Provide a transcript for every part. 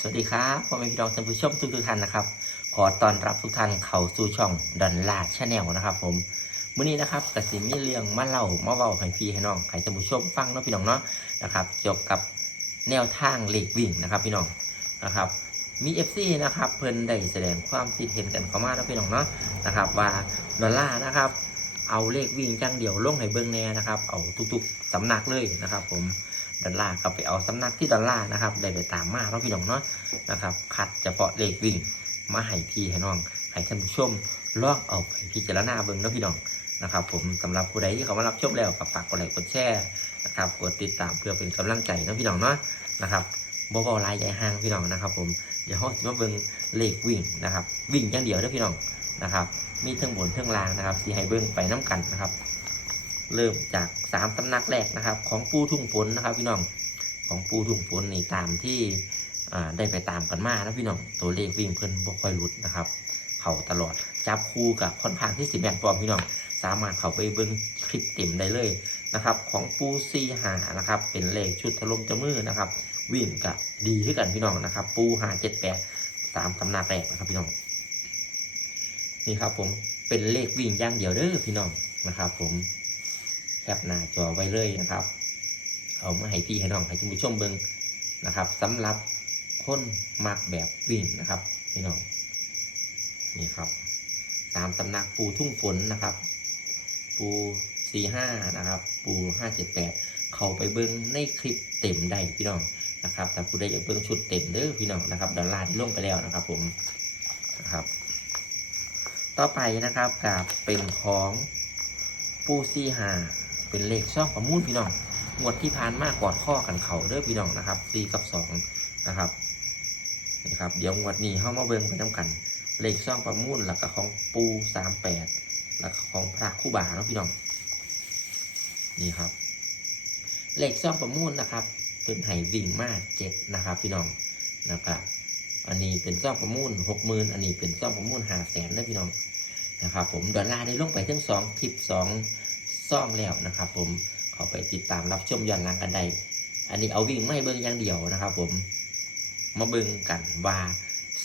สวัสดีครับพ่อแม่พี่น้องท่านผู้ชมทุกทุกท่านนะครับ ขอต้อนรับทุกท่านเข้าสู่ช่องดันลาชาแนลนะครับ ผมมื้อนี้นะครับกสิมีเรื่องมาเล่ามาเว้าให้พี่ให้น้องให้ท่านผู้ชมฟังเนาะพี่น้องเนาะนะครับเกี่ยวกับแนวทางเลขวิ่งนะครับ พี่น้องนะครับมีเอฟซีนะครับเพิ่นได้แสดงความคิดเห็นกันเข้ามาเนาะพี่น้องเนาะนะครับ ว่าดอลลาร์นะครับ เอาเลขวิ่งจังเดียวลงให้เบิ่งแน่นะครับ เอาทุกๆสำนักเลยนะครับ ผม ดอลลาร์ก็ไปเอาสำนักที่ดอลลาร์นะครับได้ไปตามมาเนาพี่น้องเนาะนะครับคัดเฉพาะเลขวิ่งมาให้พี่ให้น้องให้ท่านผู้ชมลองเอาไปพิจารณาเบิ่งนะพี่น้องนะครับ ผมสำหรับผู้ใดที่เขามารับชมแล้วก็ฝากกดไลค์กดแชร์นะครับกดติดตามเพื่อเป็นกำลังใจนะพี่น้องเนาะนะครับบ่บ่ลายใหญ่ห้างพี่น้องนะครับ ผมเดี๋ยวเราจะมาเบิ่งเลขวิ่งนะครับ วิ่งอย่างเดียวเด้อพี่น้องนะครับ มีเทั้งบนเทั้งล่างนะครับสีให้เบิ่งไปน้กันนะครับ เริ่มจากสามตำนักแรกนะครับ ของปูทุ่งฝนนะครับ พี่น้องของปูทุ่งฝนนี่ตามที่ได้ไปตามกันมานะพี่น้องตัวเลขวิ่งเพิ่นบ่ค่อยหลุดนะครับ เขาตลอดจับคู่กับค่อนข้างที่สิบแบ่งฟอร์มพี่น้องสามารถเข้าไปเบิ้งคลิปเต็มได้เลยนะครับ ของปูซีหานะครับ เป็นเลขชุดทะลมจมือนะครับ วิ่งกับดีขึ้นกันพี่น้องนะครับ ปูหาเจ็ดแปดสามตำนาแรกนะครับพี่น้อง นี่ครับผมเป็นเลขวิ่งย่างเดียวเด้อพี่น้องนะครับ ผม ปหน้าจอไว้เลยนะครับ เอามาให้พี่ให้น้องให้ท่านผู้ชมเบิ้งนะครับสำหรับคนมักแบบวิ่งนะครับพี่น้องนี่ครับตามตำนักปูทุ่งฝนนะครับ ปูสี่ห้านะครับ ปูห้าเจ็ดแปดเข้าไปเบิ้งในคลิปเต็มได้พี่น้องนะครับแต่ผู้ใดอยากเบิ้งชุดเต็มเด้อพี่น้องนะครับดอลลาร์ที่ลงไปแล้วนะครับ ผมนะครับ ต่อไปนะครับกับเป็นของปูซี่หา เป็นเลขช่องประมูลพี่น้องงวดที่ผ่านมากกอดข้อกันเขาเด้อพี่น้องนะครับสี่กับสองนะครับนี่ครับเดี๋ยวงวดนี้เข้ามาเบิ้งไปน้ำกัน เลขช่องประมูลแล้วก็ของปูสามแปดแล้วก็ของพระคู่บาเนาะพี่น้องนี่ครับ เลขช่องประมูลนะครับ เป็นไห่วิ่งมากเจ็ดนะครับ พี่น้องนะครับอันนี้เป็นซ่องประมูลหกหมื่นอันนี้เป็นซ่องประมูลห้าแสนนะพี่น้องนะครับ ผมดอลลาร์ได้ลงไปทั้งสองคลิปสอง ซ่องแล้วนะครับ ผมเข้าไปติดตามรับชมย้อนหลังกันได้อันนี้เอาวิ่งไม่เบิ้งอย่างเดียวนะครับ ผมมาเบิ้งกันว่า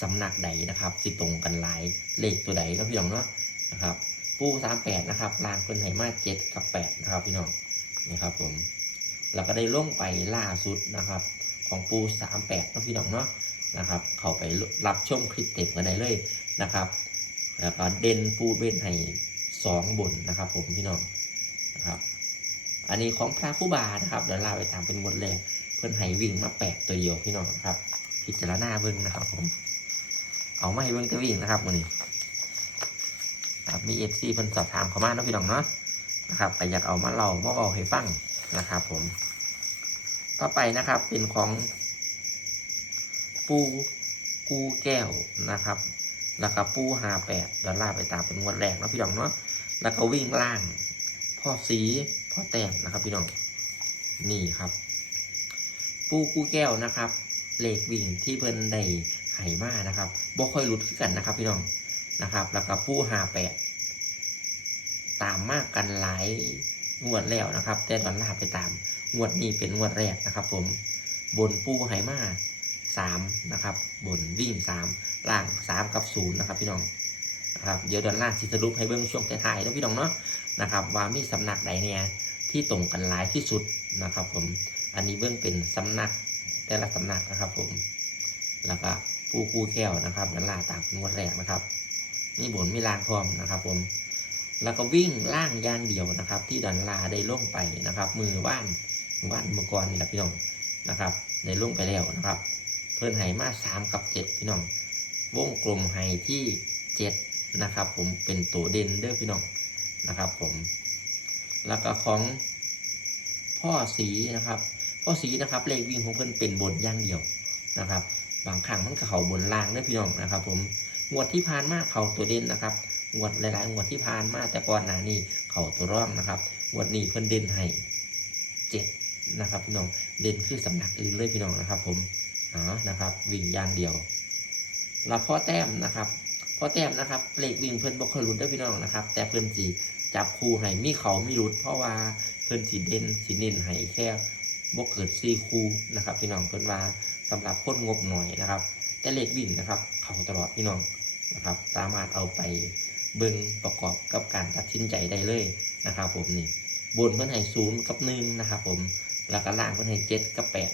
สำนักใดนะครับสิตรงกันหลายเลขตัวใดก็พี่น้องเนาะนะครับปูสามแปดนะครับลางเป็นไหมาเจ็ดกับแปดนะครับพี่น้องนี่ครับผมเราก็ได้ล่งไปล่าสุดนะครับ ของปูสามแปดนะพี่น้องเนาะนะครับ เข้าไปรับชมคลิปเต็มกันได้เลยนะครับ แล้วก็เด่นปูเบนให้สองบนนะครับ ผมพี่น้อง อันนี้ของพระคู่บานะครับเดี๋ยวลาไปตามเป็นบทแรกเพื่อนให้วิ่งมาแปดตัวเดียวพี่น้องครับ พิจารณาเบิ้งนะครับ ผม เอามาให้เบิ้งก็วิ่งนะครับวันนี้ครับมีเอฟซีเพิ่นสอบถามเข้ามาเนาะพี่น้องเนาะนะครับไปอยากเอามาเล่ามาเอาให้ฟังนะครับ ผม ต่อไปนะครับเป็นของปูกูแก้วนะครับ แล้วก็ปูหาแปดดอลลาร์ไปตามเป็นงวดแรกนะพี่น้องเนาะแล้วก็วิ่งล่าง พ่อสี พ่อแต้มนะครับพี่น้องนี่ครับ ปูกูแก้วนะครับเลขวิ่งที่เพิ่นได้ไหมานะครับบ่ค่อยหลุดขึ้นกันนะครับพี่น้องนะครับ แล้วก็ปูหาแปดตามมากกันหลายงวดแล้วนะครับ แต่ดอลลาร์ไปตามงวดนี้เป็นงวดแรกนะครับ ผมบนปูไหมาสามนะครับ บนวิ่งสามล่างสามกับศูนย์นะครับ พี่น้อง นะครับเดี๋ยวดอลลาร์สิสรุปให้เบิ้งช่วงท้ายๆนะพี่น้องเนาะนะครับว่ามีสำนักใดเนี่ยที่ตรงกันหลายที่สุดนะครับผมอันนี้เบื้องเป็นสำนักแต่ละสำนักนะครับผมแล้วก็ปูกูแก้วนะครับดอลลาร์ตามงวดแรกนะครับนี่บนมีลางพร้อมนะครับผมแล้วก็วิ่งล่างย่างเดียวนะครับ ที่ดอลลาร์ได้ลงไปนะครับ มือว่านว่านมือก่อนนี่แหละพี่น้องนะครับได้ลงไปแล้วนะครับ เพิ่นไหมาสามกับเจ็ดพี่น้องวงกลมไหที่เจ็ด นะครับ ผมเป็นตัวเด่นเด้อพี่น้องนะครับ ผมแล้วก็ของพ่อสีนะครับ พ่อสีนะครับเลขวิ่งของเพิ่นเป็นบนย่างเดียวนะครับ บางครั้งมันก็เขาบนล่างเด้อพี่น้องนะครับ ผมงวดที่ผ่านมาเขาตัวเด่นนะครับงวดหลายๆงวดที่ผ่านมาแต่ก่อนหน้านี้เขาตัวร่องนะครับงวดนี้เพิ่นเด่นให้เจ็ดนะครับพี่น้องเด่นคือสำนักอื่นเลยพี่น้องนะครับ ผมอ๋อนะครับ วิ่งย่างเดียวแล้วพ่อแต้มนะครับ อแต้มนะครับเลขวิ่งเพิ่อนบ่ค่อยหลุดได้พี่น้องนะครับ แต่เพิ่อนสีจับคู่ให้มีเขามีหลุด เพราะว่าเพิ่อนสีเด่นสีเน้นให้แค่บ่เกิดซีคูนะครับ พี่น้องเพิ่อนว่าสำหรับคนงบหน่อยนะครับ แต่เลขวิ่งนะครับ เขาตลอดพี่น้องนะครับ สามารถเอาไปเบิ่งประกอบกับการตัดสินใจได้เลยนะครับ ผมนี่บนเพิ่อนให้ศูนย์กับหนึ่งนะครับ ผมแล้วก็ล่างเพิ่อนให้เจ็ดกับแปด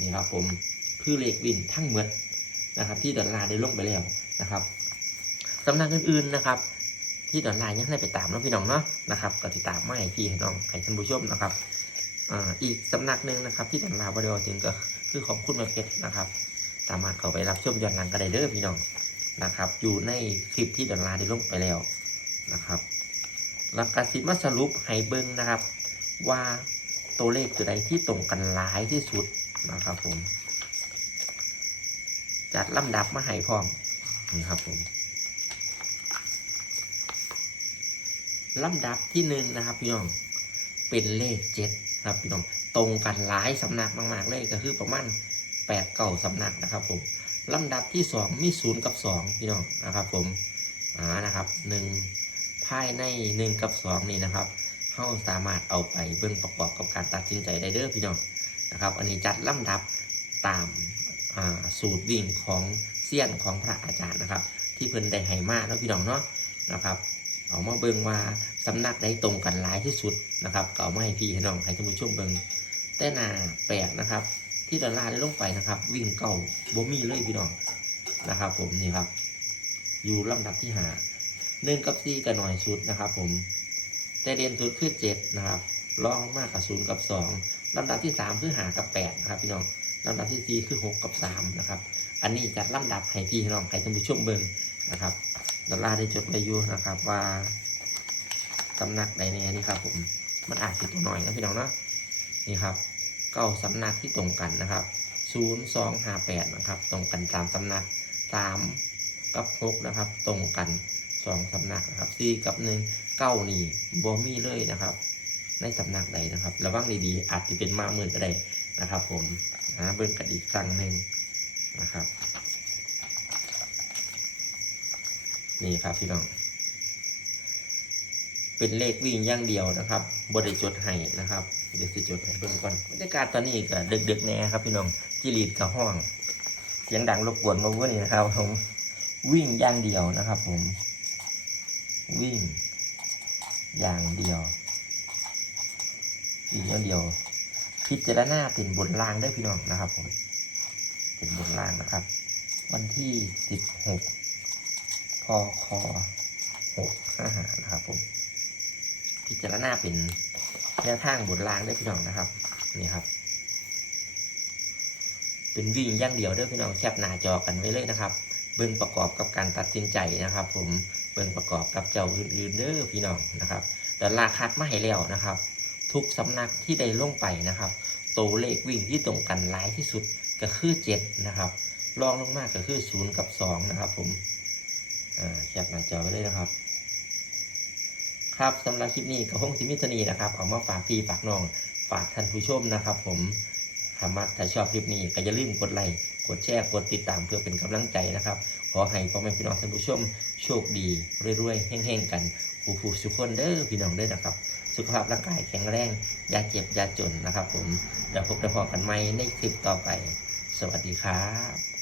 นี่ครับ ผมคือเลขวิ่งทั้งหมดนะครับ ที่ดอลลาร์ได้ลงไปแล้วนะครับ สำนักอื่นๆนะครับ ที่ดอลลาร์ยังได้ไปตามเนาะพี่น้องเนาะนะครับก็ติดตามมาให้พี่ให้น้องให้ท่านผู้ชมนะครับอีกสำนักหนึ่งนะครับ ที่ดอลลาร์บริวารถึงก็คือของคุณมาเพชรนะครับ สามารถเข้าไปรับชมย้อนหลังก็ได้เด้อพี่น้องนะครับ อยู่ในคลิปที่ดอลลาร์ได้ลงไปแล้วนะครับแล้วกสิมาสรุปให้เบิ้งนะครับ ว่าตัวเลขตัวใดที่ตรงกันหลายที่สุดนะครับผม จัดลำดับมาให้พร้อมนี่ครับผม ลำดับที่หนึ่งนะครับพี่น้องเป็นเลขเจ็ดครับพี่น้องตรงกันหลายสำนักมากๆเลยก็คือประมาณแปดเก่าสำนักนะครับผมลำดับที่สองมีศูนย์กับสองพี่น้องนะครับผมอ่านะครับหนึ่งภายในหนึ่งกับสองนี่นะครับเขาสามารถเอาไปเบิ่งประกอบกับการตัดสินใจได้เด้อพี่น้องนะครับ อันนี้จัดลำดับตามสูตรวิ่งของเสี้ยนของพระอาจารย์นะครับ ที่เพิ่นได้ให้มาแล้วพี่น้องเนาะนะครับ เอามาเบิ่งว่าสำนักใดตรงกันหลายที่สุดนะครับเอามาให้พี่ให้น้องให้ท่านผู้ชมเบิ่งแต่นาแปลกนะครับ ที่ดอลลาร์ได้ลงไปนะครับ วิ่งเก่าบ่มีเลยพี่น้องนะครับ ผมนี่ครับ อยู่ลำดับที่หาหนึ่องกับสี่กับหน่อยสุดนะครับ ผม แต่เด่นสุดคือเจ็ดนะครับรองมากกับศูนย์กับสองลำดับที่สามคือหากับแปดนะครับพี่น้องลำดับที่สี่คือหกกับสามนะครับ อันนี้จัดลำดับให้พี่ให้น้องให้ท่านผู้ชมเบิ่งนะครับ ดอลลาร์ได้จดไว้อยู่นะครับ ว่าสำนักใดแน่นี่ครับ ผมมันอาจจะตัวหน่อยนะพี่น้องเนาะนี่ครับเก้าสำนักที่ตรงกันนะครับศูนย์สองห้าแปดนะครับ ตรงกันสามสำนักสามกับหกนะครับ ตรงกันสองสำนักนะครับสี่กับหนึ่งเก้านี่บอมี่เลยนะครับ ในสำนักใดนะครับระวังดีๆอาจจะเป็นมาหมื่นก็ได้นะครับ ผมนะเบิ่งกันอีกครั้งหนึ่งนะครับ นี่ครับพี่น้อง เป็นเลขวิ่งอย่างเดียวนะครับบไดจดให้นะครับเดี๋ยวจะจดให้เบิ่งก่อนบรรยากาศตอนนี้ก็ดึกๆแน่ครับ พี่น้องจิรีดกับห้อง เสียงดังรบกวนมาเว้นี่นะครับ ผมวิ่งอย่างเดียวนะครับ ผม วิ่งอย่างเดียววิ่งอย่างเดียวพิจารณาเป็นบนล่างได้พี่น้องนะครับ ผม เป็นบนล่างนะครับ วันที่สิบหก พอคอหกห้าหานะครับผม พิจารณาเป็นแนวทางบนรางได้พี่น้องนะครับ นี่ครับ เป็นวิ่งย่างเดียวเด้อพี่น้องแคปหน้าจอกันไว้เลยนะครับ เบิ่งประกอบกับการตัดสินใจนะครับ ผมเบิ่งประกอบกับเจ้าอื่นๆเด้อพี่น้องนะครับ แต่ราคัดมาให้แล้วนะครับ ทุกสำนักที่ได้ลงไปนะครับตัวเลขวิ่งที่ตรงกันหลายที่สุดก็คือเจ็ดนะครับรองลงมากก็คือศูนย์กับสองนะครับผม แคปหน้าจอไว้เลยนะครับ ครับสำหรับคลิปนี้ก็คงสิมิตนีนะครับเอามาฝากพี่ฝากน้อง ฝากท่านผู้ชมนะครับ ผมหามักถ้าชอบคลิปนี้ก็อย่าลืมกดไลค์กดแชร์กดติดตามเพื่อเป็นกำลังใจนะครับ ขอให้พ่อแม่พี่น้องท่านผู้ชมโชคดีรวยๆแห้งๆกันผู้ผู้สุขคนเด้อพี่น้องเด้อนะครับ สุขภาพร่างกายแข็งแรงอย่าเจ็บอย่าจนนะครับ ผมเดี๋ยวพบกันพอกันใหม่ในคลิปต่อไป สวัสดีครับ